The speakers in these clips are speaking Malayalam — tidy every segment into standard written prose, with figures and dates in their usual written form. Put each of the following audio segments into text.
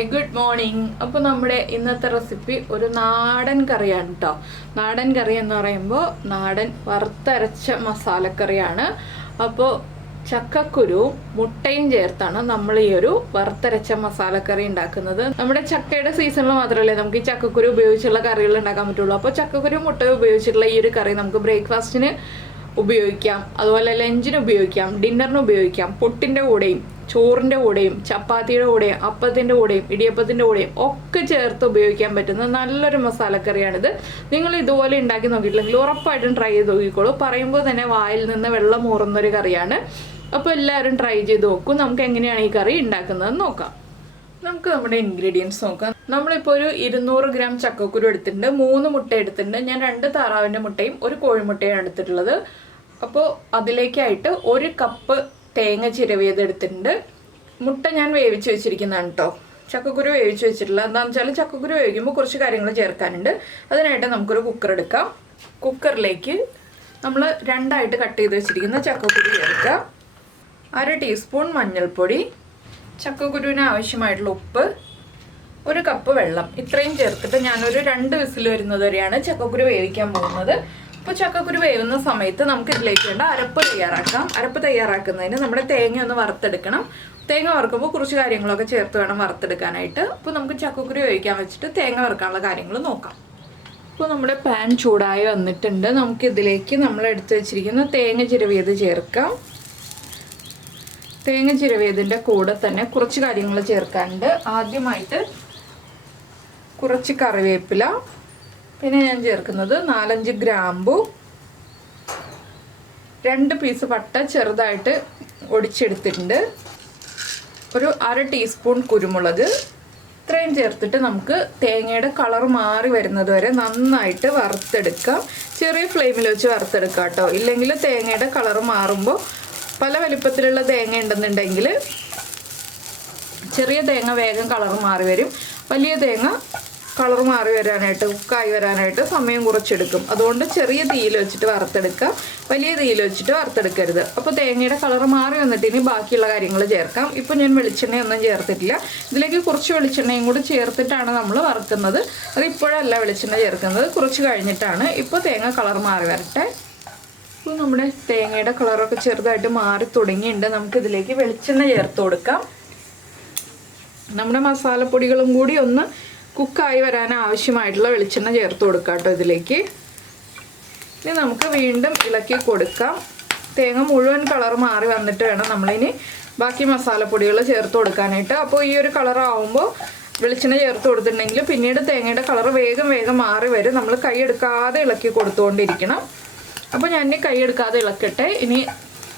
Hi good morning. അപ്പോൾ നമ്മുടെ ഇന്നത്തെ റെസിപ്പി ഒരു നാടൻ കറിയാണ് കേട്ടോ. നാടൻ കറി എന്ന് പറയുമ്പോൾ നാടൻ വറുത്തരച്ച മസാലക്കറിയാണ്. അപ്പോൾ ചക്കക്കുരുവും മുട്ടയും ചേർത്താണ് നമ്മൾ ഈ ഒരു വറുത്തരച്ച മസാലക്കറി ഉണ്ടാക്കുന്നത്. നമ്മുടെ ചക്കയുടെ സീസണിൽ മാത്രമല്ലേ നമുക്ക് ഈ ചക്കക്കുരു ഉപയോഗിച്ചുള്ള കറികൾ ഉണ്ടാക്കാൻ പറ്റുള്ളൂ. അപ്പോൾ ചക്കക്കുരു മുട്ടയും ഉപയോഗിച്ചിട്ടുള്ള ഈ ഒരു കറി നമുക്ക് ബ്രേക്ക്ഫാസ്റ്റിന് ഉപയോഗിക്കാം, അതുപോലെ ലഞ്ചിന് ഉപയോഗിക്കാം, ഡിന്നറിന് ഉപയോഗിക്കാം, പുട്ടിൻ്റെ കൂടെയും ചോറിൻ്റെ കൂടെയും ചപ്പാത്തിയുടെ കൂടെയും അപ്പത്തിൻ്റെ കൂടെയും ഇടിയപ്പത്തിൻ്റെ കൂടെയും ഒക്കെ ചേർത്ത് ഉപയോഗിക്കാൻ പറ്റുന്ന നല്ലൊരു മസാലക്കറിയാണിത്. നിങ്ങൾ ഇതുപോലെ ഉണ്ടാക്കി നോക്കിയിട്ടില്ലെങ്കിൽ ഉറപ്പായിട്ടും ട്രൈ ചെയ്ത് നോക്കിക്കോളൂ. പറയുമ്പോൾ തന്നെ വായിൽ നിന്ന് വെള്ളം ഊറുന്നൊരു കറിയാണ്. അപ്പോൾ എല്ലാവരും ട്രൈ ചെയ്ത് നോക്കൂ. നമുക്ക് എങ്ങനെയാണ് ഈ കറി ഉണ്ടാക്കുന്നത് നോക്കാം. നമുക്ക് നമ്മുടെ ഇൻഗ്രീഡിയൻസ് നോക്കാം. നമ്മളിപ്പോൾ ഒരു 200 ഗ്രാം ചക്കക്കുരു എടുത്തിട്ടുണ്ട്, 3 മുട്ട എടുത്തിട്ടുണ്ട്. ഞാൻ 2 താറാവിൻ്റെ മുട്ടയും 1 കോഴിമുട്ടയാണ് എടുത്തിട്ടുള്ളത്. അപ്പോൾ അതിലേക്കായിട്ട് 1 കപ്പ് തേങ്ങ ചിരവിയത് എടുത്തിട്ടുണ്ട്. മുട്ട ഞാൻ വേവിച്ച് വെച്ചിരിക്കുന്നതാണ് കേട്ടോ. ചക്കക്കുരു വേവിച്ച് വെച്ചിട്ടില്ല. എന്താണെന്ന് വെച്ചാൽ ചക്കക്കുരു വേവിക്കുമ്പോൾ കുറച്ച് കാര്യങ്ങൾ ചേർക്കാനുണ്ട്. അതിനായിട്ട് നമുക്കൊരു കുക്കർ എടുക്കാം. കുക്കറിലേക്ക് നമ്മൾ 2ആയിട്ട് കട്ട് ചെയ്ത് വെച്ചിരിക്കുന്ന ചക്കക്കുരു ചേർക്കുക. 1/2 ടീസ്പൂൺ മഞ്ഞൾപ്പൊടി, ചക്കക്കുരുവിന് ആവശ്യമായിട്ടുള്ള ഉപ്പ്, 1 കപ്പ് വെള്ളം, ഇത്രയും ചേർത്തിട്ട് ഞാനൊരു 2 വിസിൽ വരുന്നത് വരെയാണ് ചക്കക്കുരു വേവിക്കാൻ പോകുന്നത്. അപ്പോൾ ചക്കക്കുരു വേവുന്ന സമയത്ത് നമുക്ക് ഇതിലേക്ക് വേണ്ട അരപ്പ് തയ്യാറാക്കാം. അരപ്പ് തയ്യാറാക്കുന്നതിന് നമ്മുടെ തേങ്ങ ഒന്ന് വറുത്തെടുക്കണം. തേങ്ങ വറുക്കുമ്പോൾ കുറച്ച് കാര്യങ്ങളൊക്കെ ചേർത്ത് വേണം വറുത്തെടുക്കാനായിട്ട്. അപ്പോൾ നമുക്ക് ചക്കക്കുരു വേവിക്കാൻ വെച്ചിട്ട് തേങ്ങ വറുക്കാനുള്ള കാര്യങ്ങൾ നോക്കാം. അപ്പോൾ നമ്മുടെ പാൻ ചൂടായി വന്നിട്ടുണ്ട്. നമുക്കിതിലേക്ക് നമ്മൾ എടുത്ത് വെച്ചിരിക്കുന്ന തേങ്ങ ചിരവിയത് ചേർക്കാം. തേങ്ങ ചിരവിയതിൻ്റെ കൂടെ തന്നെ കുറച്ച് കാര്യങ്ങൾ ചേർക്കാനുണ്ട്. ആദ്യമായിട്ട് കുറച്ച് കറിവേപ്പില, പിന്നെ ഞാൻ ചേർക്കുന്നത് 4-5 ഗ്രാമ്പു, 2 പീസ് പട്ട ചെറുതായിട്ട് ഒടിച്ചെടുത്തിട്ടുണ്ട്, ഒരു 1/2 ടീസ്പൂൺ കുരുമുളക്. ഇത്രയും ചേർത്തിട്ട് നമുക്ക് തേങ്ങയുടെ കളർ മാറി വരുന്നത് വരെ നന്നായിട്ട് വറുത്തെടുക്കാം. ചെറിയ ഫ്ലെയിമിൽ വെച്ച് വറുത്തെടുക്കാം കേട്ടോ. ഇല്ലെങ്കിൽ തേങ്ങയുടെ കളർ മാറുമ്പോൾ പല വലിപ്പത്തിലുള്ള തേങ്ങ ഉണ്ടെന്നുണ്ടെങ്കിൽ ചെറിയ തേങ്ങ വേഗം കളർ മാറി വരും. വലിയ തേങ്ങ കളർ മാറി വരാനായിട്ട് കുക്കായി വരാനായിട്ട് സമയം കുറച്ചെടുക്കും. അതുകൊണ്ട് ചെറിയ തീയിൽ വെച്ചിട്ട് വറുത്തെടുക്കുക, വലിയ തീയിൽ വെച്ചിട്ട് വറുത്തെടുക്കരുത്. അപ്പോൾ തേങ്ങയുടെ കളർ മാറി വന്നിട്ട് ഇനി ബാക്കിയുള്ള കാര്യങ്ങൾ ചേർക്കാം. ഇപ്പോൾ ഞാൻ വെളിച്ചെണ്ണയൊന്നും ചേർത്തിട്ടില്ല. ഇതിലേക്ക് കുറച്ച് വെളിച്ചെണ്ണയും കൂടി ചേർത്തിട്ടാണ് നമ്മൾ വറുക്കുന്നത്. അത് ഇപ്പോഴല്ല വെളിച്ചെണ്ണ ചേർക്കുന്നത്, കുറച്ച് കഴിഞ്ഞിട്ടാണ്. ഇപ്പോൾ തേങ്ങ കളർ മാറി വരട്ടെ. ഇപ്പോൾ നമ്മുടെ തേങ്ങയുടെ കളറൊക്കെ ചെറുതായിട്ട് മാറി തുടങ്ങിയിട്ടുണ്ട്. നമുക്കിതിലേക്ക് വെളിച്ചെണ്ണ ചേർത്ത് കൊടുക്കാം. നമ്മുടെ മസാലപ്പൊടികളും കൂടി ഒന്ന് കുക്കായി വരാൻ ആവശ്യമായിട്ടുള്ള വെളിച്ചെണ്ണ ചേർത്ത് കൊടുക്കാം കേട്ടോ ഇതിലേക്ക്. ഇനി നമുക്ക് വീണ്ടും ഇളക്കി കൊടുക്കാം. തേങ്ങ മുഴുവൻ കളർ മാറി വന്നിട്ട് വേണം നമ്മളിനി ബാക്കി മസാലപ്പൊടികൾ ചേർത്ത് കൊടുക്കാനായിട്ട്. അപ്പോൾ ഈ ഒരു കളർ ആവുമ്പോൾ വെളിച്ചെണ്ണ ചേർത്ത് കൊടുത്തിട്ടുണ്ടെങ്കിൽ പിന്നീട് തേങ്ങയുടെ കളർ വേഗം മാറി വരും. നമ്മൾ കൈ എടുക്കാതെ ഇളക്കി കൊടുത്തുകൊണ്ടിരിക്കണം. അപ്പോൾ ഞാൻ ഇനി കൈ എടുക്കാതെ ഇളക്കട്ടെ. ഇനി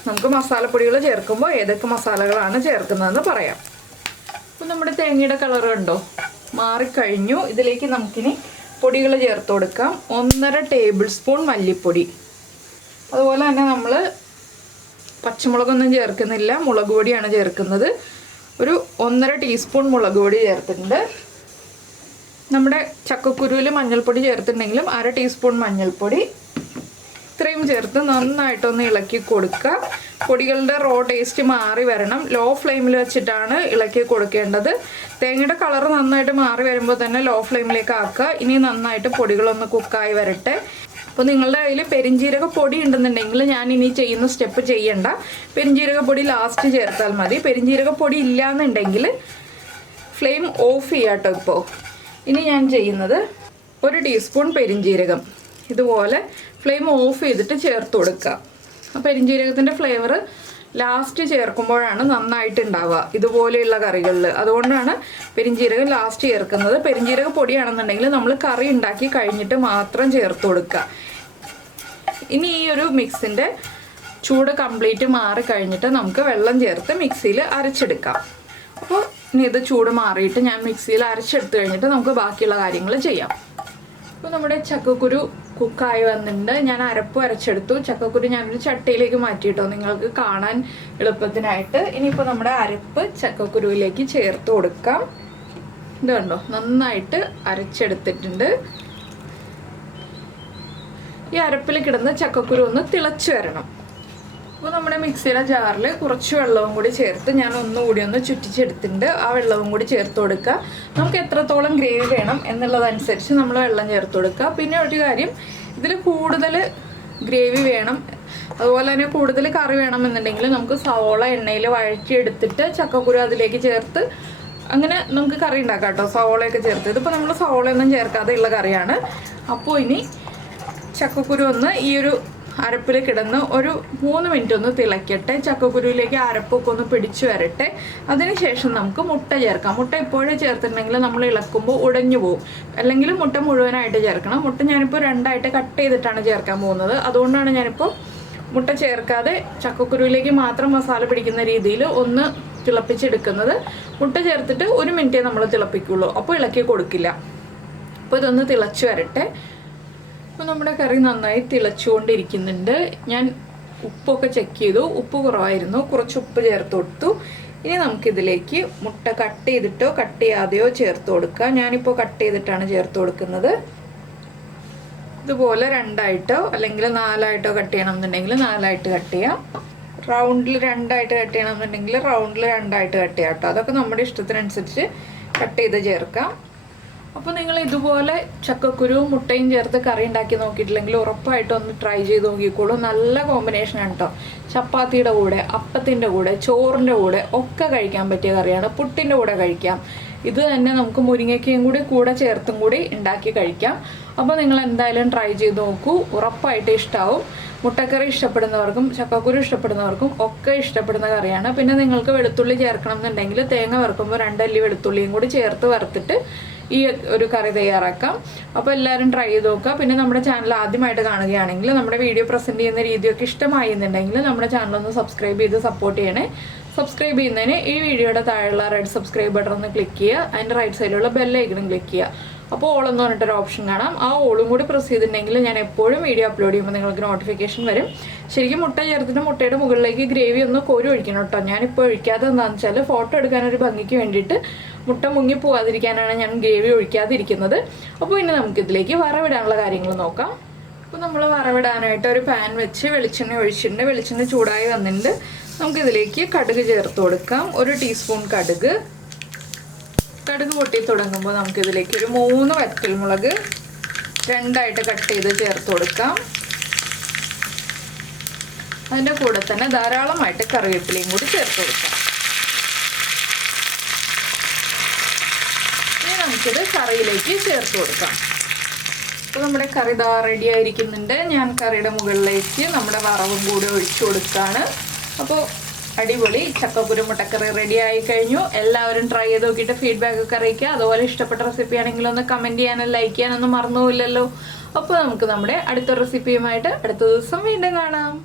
നമുക്ക് മസാലപ്പൊടികൾ ചേർക്കുമ്പോൾ ഏതൊക്കെ മസാലകളാണ് ചേർക്കുന്നതെന്ന് പറയാം. അപ്പോൾ നമ്മുടെ തേങ്ങയുടെ കളർ കണ്ടോ മാറിക്കഴിഞ്ഞു. ഇതിലേക്ക് നമുക്കിനി പൊടികൾ ചേർത്ത് കൊടുക്കാം. 1.5 ടേബിൾ സ്പൂൺ മല്ലിപ്പൊടി, അതുപോലെ തന്നെ നമ്മൾ പച്ചമുളകൊന്നും ചേർക്കുന്നില്ല, മുളക് പൊടിയാണ് ചേർക്കുന്നത്. ഒരു 1.5 ടീസ്പൂൺ മുളക് പൊടി ചേർത്തിട്ടുണ്ട്. നമ്മുടെ ചക്കക്കുരുവിൽ മഞ്ഞൾപ്പൊടി ചേർത്തിട്ടുണ്ടെങ്കിലും 1/2 ടീസ്പൂൺ മഞ്ഞൾപ്പൊടി. ഇത്രയും ചേർത്ത് നന്നായിട്ടൊന്ന് ഇളക്കി കൊടുക്കുക. പൊടികളുടെ റോ ടേസ്റ്റ് മാറി വരണം. ലോ ഫ്ലെയിമിൽ വെച്ചിട്ടാണ് ഇളക്കി കൊടുക്കേണ്ടത്. തേങ്ങയുടെ കളർ നന്നായിട്ട് മാറി വരുമ്പോൾ തന്നെ ലോ ഫ്ലെയിമിലേക്ക് ആക്കുക. ഇനി നന്നായിട്ട് പൊടികളൊന്ന് കുക്കായി വരട്ടെ. അപ്പോൾ നിങ്ങളുടെ കയ്യിൽ പെരിഞ്ജീരക പൊടി ഉണ്ടെന്നുണ്ടെങ്കിൽ ഞാൻ ഇനി ചെയ്യുന്ന സ്റ്റെപ്പ് ചെയ്യണ്ട, പെരിഞ്ജീരക പൊടി ലാസ്റ്റ് ചേർത്താൽ മതി. പെരിഞ്ജീരക പൊടി ഇല്ലയെന്നുണ്ടെങ്കിൽ ഫ്ലെയിം ഓഫ് ചെയ്യാം കേട്ടോ. ഇപ്പോൾ ഇനി ഞാൻ ചെയ്യുന്നത് 1 ടീസ്പൂൺ പെരിഞ്ജീരകം ഇതുപോലെ ഫ്ലെയിം ഓഫ് ചെയ്തിട്ട് ചേർത്ത് കൊടുക്കുക. അപ്പോൾ പെരിഞ്ജീരകത്തിൻ്റെ ഫ്ലേവർ ലാസ്റ്റ് ചേർക്കുമ്പോഴാണ് നന്നായിട്ട് ഉണ്ടാവുക ഇതുപോലെയുള്ള കറികളിൽ. അതുകൊണ്ടാണ് പെരിഞ്ജീരകം ലാസ്റ്റ് ചേർക്കുന്നത്. പെരിഞ്ജീരക പൊടിയാണെന്നുണ്ടെങ്കിൽ നമ്മൾ കറി ഉണ്ടാക്കി കഴിഞ്ഞിട്ട് മാത്രം ചേർത്ത് കൊടുക്കുക. ഇനി ഈ ഒരു മിക്സിൻ്റെ ചൂട് കംപ്ലീറ്റ് മാറി കഴിഞ്ഞിട്ട് നമുക്ക് വെള്ളം ചേർത്ത് മിക്സിയിൽ അരച്ചെടുക്കാം. അപ്പോൾ ഇനി ഇത് ചൂട് മാറിയിട്ട് ഞാൻ മിക്സിയിൽ അരച്ചെടുത്ത് കഴിഞ്ഞിട്ട് നമുക്ക് ബാക്കിയുള്ള കാര്യങ്ങൾ ചെയ്യാം. അപ്പോൾ നമ്മുടെ ചക്കക്കുരു കുക്കായി വന്നിട്ടുണ്ട്. ഞാൻ അരപ്പ് അരച്ചെടുത്തു. ചക്കക്കുരു ഞാനൊരു ചട്ടിയിലേക്ക് മാറ്റിയിട്ടോ നിങ്ങൾക്ക് കാണാൻ എളുപ്പത്തിനായിട്ട്. ഇനിയിപ്പോൾ നമ്മുടെ അരപ്പ് ചക്കക്കുരുവിലേക്ക് ചേർത്ത് കൊടുക്കാം. ഇത് കണ്ടോ നന്നായിട്ട് അരച്ചെടുത്തിട്ടുണ്ട്. ഈ അരപ്പിൽ കിടന്ന് ചക്കക്കുരു ഒന്ന് തിളച്ച് വരണം. അപ്പോൾ നമ്മുടെ മിക്സിയുടെ ജാറിൽ കുറച്ച് വെള്ളവും കൂടി ചേർത്ത് ഞാൻ ഒന്നുകൂടി ഒന്ന് ചുറ്റിച്ചെടുത്തിട്ടുണ്ട്. ആ വെള്ളവും കൂടി ചേർത്ത് കൊടുക്കുക. നമുക്ക് എത്രത്തോളം ഗ്രേവി വേണം എന്നുള്ളതനുസരിച്ച് നമ്മൾ വെള്ളം ചേർത്ത് കൊടുക്കുക. പിന്നെ ഒരു കാര്യം, ഇതിൽ കൂടുതൽ ഗ്രേവി വേണം, അതുപോലെ തന്നെ കൂടുതൽ കറി വേണമെന്നുണ്ടെങ്കിൽ നമുക്ക് സവോള എണ്ണയിൽ വഴറ്റിയെടുത്തിട്ട് ചക്കക്കുരു അതിലേക്ക് ചേർത്ത് അങ്ങനെ നമുക്ക് കറി ഉണ്ടാക്കാം കേട്ടോ, സവോളയൊക്കെ ചേർത്ത്. ഇതിപ്പോൾ നമ്മൾ സവോളയൊന്നും ചേർക്കാതെ ഉള്ള കറിയാണ്. അപ്പോൾ ഇനി ചക്കക്കുരു ഒന്ന് ഈ ഒരു അരപ്പിൽ കിടന്ന് ഒരു 3 മിനിറ്റ് ഒന്ന് തിളയ്ക്കട്ടെ. ചക്കക്കുരുവിലേക്ക് അരപ്പൊക്കെ ഒന്ന് പിടിച്ചു വരട്ടെ. അതിനുശേഷം നമുക്ക് മുട്ട ചേർക്കാം. മുട്ട ഇപ്പോഴേ ചേർത്തിട്ടുണ്ടെങ്കിൽ നമ്മൾ ഇളക്കുമ്പോൾ ഉടഞ്ഞു പോകും. അല്ലെങ്കിൽ മുട്ട മുഴുവനായിട്ട് ചേർക്കണം. മുട്ട ഞാനിപ്പോൾ 2ആയിട്ട് കട്ട് ചെയ്തിട്ടാണ് ചേർക്കാൻ പോകുന്നത്. അതുകൊണ്ടാണ് ഞാനിപ്പോൾ മുട്ട ചേർക്കാതെ ചക്കക്കുരുവിലേക്ക് മാത്രം മസാല പിടിക്കുന്ന രീതിയിൽ ഒന്ന് തിളപ്പിച്ചെടുക്കുന്നത്. മുട്ട ചേർത്തിട്ട് 1 മിനിറ്റേ നമ്മൾ തിളപ്പിക്കുള്ളൂ, അപ്പോൾ ഇളക്കി കൊടുക്കില്ല. അപ്പോൾ ഇതൊന്ന് തിളച്ച് വരട്ടെ. അപ്പോൾ നമ്മുടെ കറി നന്നായി തിളച്ചുകൊണ്ടിരിക്കുന്നുണ്ട്. ഞാൻ ഉപ്പൊക്കെ ചെക്ക് ചെയ്തു, ഉപ്പ് കുറവായിരുന്നു, കുറച്ച് ഉപ്പ് ചേർത്ത് കൊടുത്തു. ഇനി നമുക്കിതിലേക്ക് മുട്ട കട്ട് ചെയ്തിട്ടോ കട്ട് ചെയ്യാതെയോ ചേർത്ത് കൊടുക്കുക. ഞാനിപ്പോൾ കട്ട് ചെയ്തിട്ടാണ് ചേർത്ത് കൊടുക്കുന്നത്. ഇതുപോലെ 2ആയിട്ടോ അല്ലെങ്കിൽ 4ആയിട്ടോ കട്ട് ചെയ്യണമെന്നുണ്ടെങ്കിൽ 4ആയിട്ട് കട്ട് ചെയ്യാം. റൗണ്ടിൽ 2ആയിട്ട് കട്ട് ചെയ്യണമെന്നുണ്ടെങ്കിൽ റൗണ്ടിൽ 2ആയിട്ട് കട്ട് ചെയ്യാം കേട്ടോ. അതൊക്കെ നമ്മുടെ ഇഷ്ടത്തിനനുസരിച്ച് കട്ട് ചെയ്ത് ചേർക്കാം. അപ്പോൾ നിങ്ങൾ ഇതുപോലെ ചക്കക്കുരുവും മുട്ടയും ചേർത്ത് കറി ഉണ്ടാക്കി നോക്കിയിട്ടില്ലെങ്കിൽ ഉറപ്പായിട്ടും ഒന്ന് ട്രൈ ചെയ്ത് നോക്കിക്കോളൂ. നല്ല കോമ്പിനേഷനാണ് കേട്ടോ. ചപ്പാത്തിയുടെ കൂടെ, അപ്പത്തിൻ്റെ കൂടെ, ചോറിൻ്റെ കൂടെ ഒക്കെ കഴിക്കാൻ പറ്റിയ കറിയാണ്. പുട്ടിൻ്റെ കൂടെ കഴിക്കാം. ഇത് തന്നെ നമുക്ക് മുരിങ്ങയ്ക്കയും കൂടെ ചേർത്തും കൂടി ഉണ്ടാക്കി കഴിക്കാം. അപ്പോൾ നിങ്ങൾ എന്തായാലും ട്രൈ ചെയ്ത് നോക്കൂ, ഉറപ്പായിട്ട് ഇഷ്ടമാവും. മുട്ടക്കറി ഇഷ്ടപ്പെടുന്നവർക്കും ചക്കക്കുരു ഇഷ്ടപ്പെടുന്നവർക്കും ഒക്കെ ഇഷ്ടപ്പെടുന്ന കറിയാണ്. പിന്നെ നിങ്ങൾക്ക് വെളുത്തുള്ളി ചേർക്കണം എന്നുണ്ടെങ്കിൽ തേങ്ങ വറുക്കുമ്പോൾ 2 അല്ലി വെളുത്തുള്ളിയും കൂടി ചേർത്ത് വറുത്തിട്ട് ഈ ഒരു കറി തയ്യാറാക്കാം. അപ്പോൾ എല്ലാവരും ട്രൈ ചെയ്ത് നോക്കുക. പിന്നെ നമ്മുടെ ചാനൽ ആദ്യമായിട്ട് കാണുകയാണെങ്കിൽ നമ്മുടെ വീഡിയോ പ്രസൻറ്റ് ചെയ്യുന്ന രീതിയൊക്കെ ഇഷ്ടമായി എന്നുണ്ടെങ്കിൽ നമ്മുടെ ചാനലൊന്ന് സബ്സ്ക്രൈബ് ചെയ്ത് സപ്പോർട്ട് ചെയ്യണേ. സബ്സ്ക്രൈബ് ചെയ്യുന്നതിന് ഈ വീഡിയോയുടെ താഴെയുള്ള റെഡ് സബ്സ്ക്രൈബ് ബട്ടൺ ഒന്ന് ക്ലിക്ക് ചെയ്യുക. അതിൻ്റെ റൈറ്റ് സൈഡിലുള്ള ബെല്ലൈക്കണും ക്ലിക്ക് ചെയ്യുക. അപ്പോൾ ഓളെന്ന് പറഞ്ഞിട്ടൊരു ഓപ്ഷൻ കാണാം. ആ ഓളും കൂടി പ്രസ് ചെയ്തിട്ടുണ്ടെങ്കിൽ ഞാൻ എപ്പോഴും വീഡിയോ അപ്ലോഡ് ചെയ്യുമ്പോൾ നിങ്ങൾക്ക് നോട്ടിഫിക്കേഷൻ വരും. ശരിക്കും മുട്ട ചേർത്തിട്ട് മുട്ടയുടെ മുകളിലേക്ക് ഗ്രേവി ഒന്ന് കോരി ഒഴിക്കണം കേട്ടോ. ഞാനിപ്പോൾ ഒഴിക്കാതെ എന്താണെന്ന് വെച്ചാൽ ഫോട്ടോ എടുക്കാനൊരു ഭംഗിക്ക് വേണ്ടിയിട്ട് മുട്ട മുങ്ങി പോകാതിരിക്കാനാണ് ഞാൻ ഗ്രേവി ഒഴിക്കാതിരിക്കുന്നത്. അപ്പോൾ ഇനി നമുക്കിതിലേക്ക് വറവിടാനുള്ള കാര്യങ്ങൾ നോക്കാം. അപ്പോൾ നമ്മൾ വറവിടാനായിട്ട് ഒരു പാൻ വെച്ച് വെളിച്ചെണ്ണ ഒഴിച്ചിട്ടുണ്ട്. വെളിച്ചെണ്ണ ചൂടായി വന്നിട്ടുണ്ട്. നമുക്കിതിലേക്ക് കടുക് ചേർത്ത് കൊടുക്കാം. 1 ടീസ്പൂൺ കടുക് പൊട്ടി തുടങ്ങുമ്പോൾ നമുക്കിതിലേക്ക് ഒരു 3 വറ്റൽമുളക് 2ആയിട്ട് കട്ട് ചെയ്ത് ചേർത്ത് കൊടുക്കാം. അതിൻ്റെ കൂടെ തന്നെ ധാരാളമായിട്ട് കറിവേപ്പിലയും കൂടി ചേർത്ത് കൊടുക്കാം. ഇനി നമുക്കിത് കറിയിലേക്ക് ചേർത്ത് കൊടുക്കാം. അപ്പോൾ നമ്മുടെ കറി റെഡി ആയിരിക്കുന്നുണ്ട്. ഞാൻ കറിയുടെ മുകളിലേക്ക് നമ്മുടെ വറവും കൂടി ഒഴിച്ചു കൊടുക്കുകയാണ്. അപ്പോൾ അടിപൊളി ചക്കക്കുരു മുട്ടക്കറി റെഡി ആയി കഴിഞ്ഞു. എല്ലാവരും ട്രൈ ചെയ്ത് നോക്കിയിട്ട് ഫീഡ്ബാക്ക് ഒക്കെ അറിയിക്കുക. അതുപോലെ ഇഷ്ടപ്പെട്ട റെസിപ്പി ആണെങ്കിൽ ഒന്ന് കമൻറ്റ് ചെയ്യാനും ലൈക്ക് ചെയ്യാനൊന്നും മറന്നുപോയില്ലല്ലോ. അപ്പോൾ നമുക്ക് നമ്മുടെ അടുത്ത റെസിപ്പിയുമായിട്ട് അടുത്ത ദിവസം വീണ്ടും കാണാം.